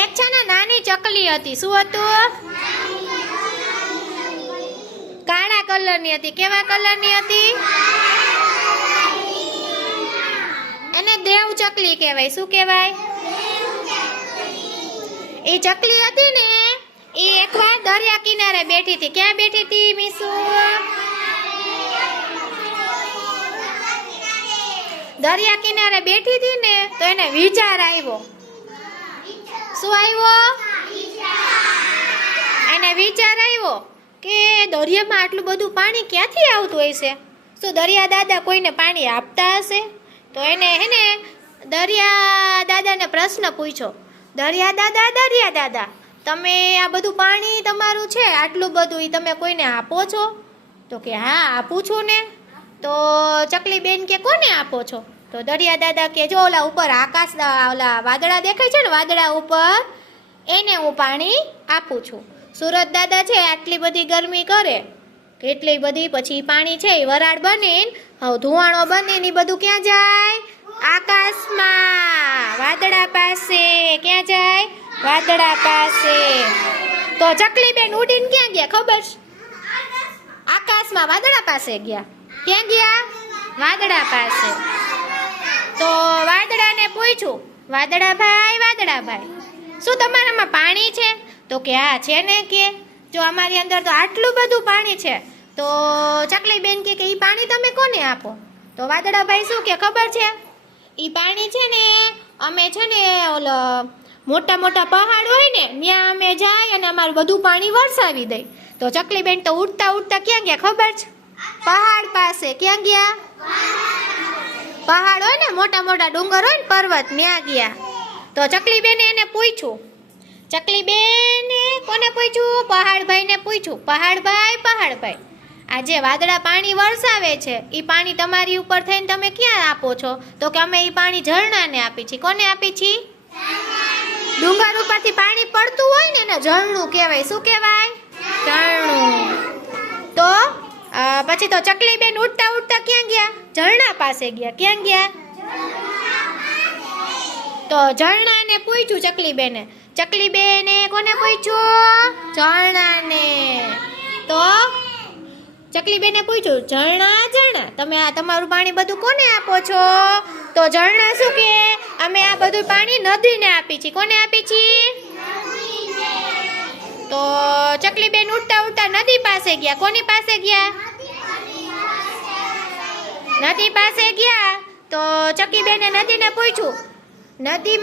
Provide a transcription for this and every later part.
એક છે ને નાની ચકલી હતી. શું હતું? કાળા કલરની હતી. કેવા કલરની હતી? એને દેવ ચકલી કહેવાય. શું કહેવાય? એ ચકલી હતી ને એ એકવાર દરિયા કિનારે બેઠી હતી. ક્યાં બેઠી હતી મીસુ? દરિયા કિનારે બેઠી હતી ને તો એને વિચાર આવ્યો. શું આવ્યો? એને વિચાર આવ્યો કે દરિયામાં આટલું બધું પાણી ક્યાંથી આવતું હોય છે? શું દરિયા દાદા કોઈને પાણી આપતા હશે? તો એને દરિયા દાદાને પ્રશ્ન પૂછ્યો. દરિયા દાદા તમે આ બધું પાણી તમારું છે આટલું બધું એ તમે કોઈને આપો છો? તો કે હા આપું છું ને. તો ચકલી બેન કે કોને આપો છો? તો દરિયા દાદા કે જો ઓલા ઉપર આકાશ ઓલા વાદળા દેખાય છે ને વાદળા ઉપર એને હું પાણી આપું છું. સુરત દાદા છે આટલી બધી ગરમી કરે કેટલી બધી પછી પાણી છે એ વરાળ બને હવે ધુવાણો બને ને બધું ક્યાં જાય? આકાશમાં વાદળા પાસે. ક્યાં જાય? વાદળા પાસે. તો ચકલી બેન ઉડીને ક્યાં ગયા ખબર છે? આકાશમાં વાદળા પાસે ગયા. ક્યાં ગયા? વાદળા પાસે. તો વાદળાને પૂછ્યું, વાદળાભાઈ શું તમારામાં પાણી છે? તો કે હા છે ને. કે જો અમારી અંદર તો આટલું બધું પાણી છે. તો ચકલી બેન કે એ પાણી તમે કોને આપો? તો વાદળાભાઈ શું કે ખબર છે? એ પાણી છે ને અમે છે ને ઓલો મોટા મોટા પહાડ હોય ને ત્યાં અમે જાય અને અમારું બધું પાણી વરસાવી દઈ. તો ચકલી બેન તો ઉડતા ક્યાં ગયા ખબર છે? પહાડ પાસે. ક્યાં ગયા? પહાડ હોય ને મોટા મોટા ડુંગર હોય ને પર્વત ત્યાં ગયા. તો ચકલી બેને એને પૂછ્યું. ચકલી બેને કોને પૂછ્યું? પહાડભાઈને પૂછ્યું. પહાડભાઈ આ જે વાદળા પાણી વરસાવે છે એ પાણી તમારી ઉપર થઈને તમે ક્યાં આપો છો? તો કે અમે એ પાણી ઝરણાને આપી છીએ. કોને આપી છીએ? ડુંગર ઉપરથી પાણી પડતું હોય ને એને ઝરણું કહેવાય. શું કહેવાય? ઝરણું. તો પછી તો ચકલી બેન ઉડતા ક્યાં ગયા? ઝરણા પાસે ગયા. ક્યાં ગયા? તો ઝરણાને પૂછ્યું ચકલી બેને કોને પૂછ્યું? ઝરણાને. તો ચકલી બેને પૂછ્યું ઝરણા તમે આ તમારું પાણી બધું કોને આપો છો? તો ઝરણા શું કે અમે આ બધું પાણી નદીને આપી છીએ. કોને આપી છીએ? તો ચકલી બેન ઉડતા નદી પાસે ગયા. કોની પાસે ગયા? નદી પાસે ગયા. તો ચકલી બેને નદીને પૂછ્યું, નદી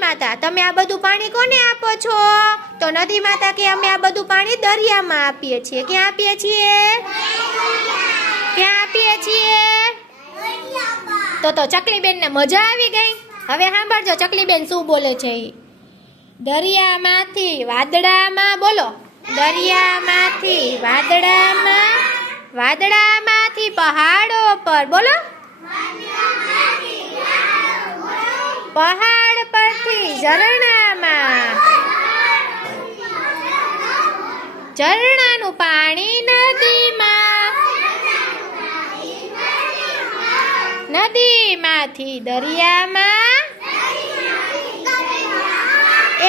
માતા તમે આ બધું પાણી કોને આપો છો? તો નદી માતા કે અમે આ બધું પાણી દરિયામાં આપીએ છીએ. ક્યાં આપીએ છીએ? ક્યાં આપીએ છીએ? તો ચકલી બેનને મજા આવી ગઈ. હવે સાંભળજો ચકલી બેન શું બોલે છે. દરિયામાંથી વાદળામાં બોલો. દરિયામાંથી વાદળામાં, વાદળામાંથી પહાડો પર બોલો. પહાડ પરથી ઝરણામાં, ઝરણાનું પાણી નદીમાં, નદીમાંથી દરિયામાં,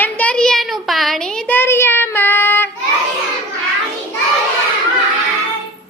એમ દરિયાનું પાણી દરિયામાં.